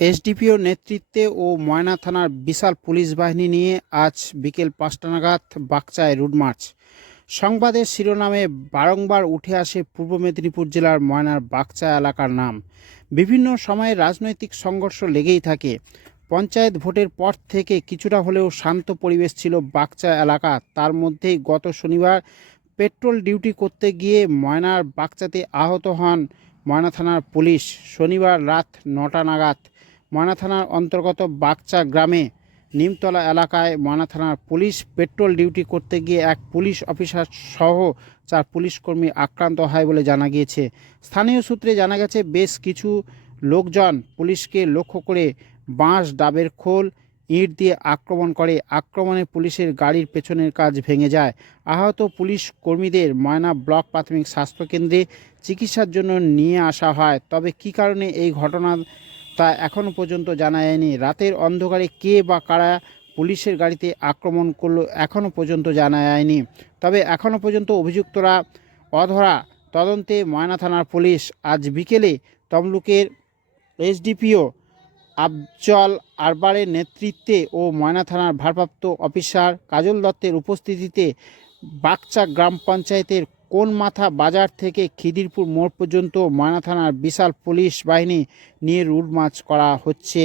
SDPO নেতৃত্বে ও ময়না থানার বিশাল police বাহিনী নিয়ে আজ বিকেল পাঁচটা নাগাদ বাকচায় রুট মার্চ। সংবাদের শিরোনামে বারংবার উঠে আসে পূর্ব মেদিনীপুর জেলার ময়নার বাকচা এলাকার নাম। বিভিন্ন সময়ে রাজনৈতিক সংঘর্ষ লেগেই থাকে। পঞ্চায়েত ভোটের পর থেকে কিছুটা হলেও শান্ত পরিবেশ ছিল বাকচা এলাকা। তার মধ্যেই গত শনিবার পেট্রোল ডিউটি করতে গিয়ে ময়নার বাকচাতে আহত হন ময়না থানার পুলিশ। শনিবার রাত নটা নাগাদ ময়না থানার অন্তর্গত বাগচা গ্রামে নিমতলা এলাকায় ময়না থানার পুলিশ পেট্রোল ডিউটি করতে গিয়ে এক পুলিশ অফিসার সহ চার পুলিশ কর্মী আক্রান্ত হয় বলে জানা গিয়েছে। স্থানীয় সূত্রে জানা গেছে, বেশ কিছু লোকজন পুলিশকে লক্ষ্য করে বাঁশ, ডাবের খোল, ইট দিয়ে আক্রমণ করে। আক্রমণে পুলিশের গাড়ির পেছনের কাজ ভেঙে যায়। আহত পুলিশ কর্মীদের ময়না ব্লক প্রাথমিক স্বাস্থ্যকেন্দ্রে চিকিৎসার জন্য নিয়ে আসা হয়। তবে কী কারণে এই ঘটনা তা এখনও পর্যন্ত জানা যায়নি। রাতের অন্ধকারে কে বা কারা পুলিশের গাড়িতে আক্রমণ করল এখনও পর্যন্ত জানা যায়নি। তবে এখনও পর্যন্ত অভিযুক্তরা অধরা তদন্তে ময়না থানার পুলিশ। আজ বিকেলে তমলুকের এসডিপিও আফজল আরবারের নেতৃত্বে ও ময়না থানার ভারপ্রাপ্ত অফিসার কাজল দত্তের উপস্থিতিতে বাগচা গ্রাম পঞ্চায়েতের কোন মাথা বাজার থেকে খিদিরপুর মোড় পর্যন্ত ময়না থানার বিশাল পুলিশ বাহিনী নিয়ে রুট মার্চ করা হচ্ছে।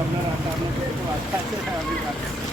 আপনার আপনার তো আচ্ছা আছে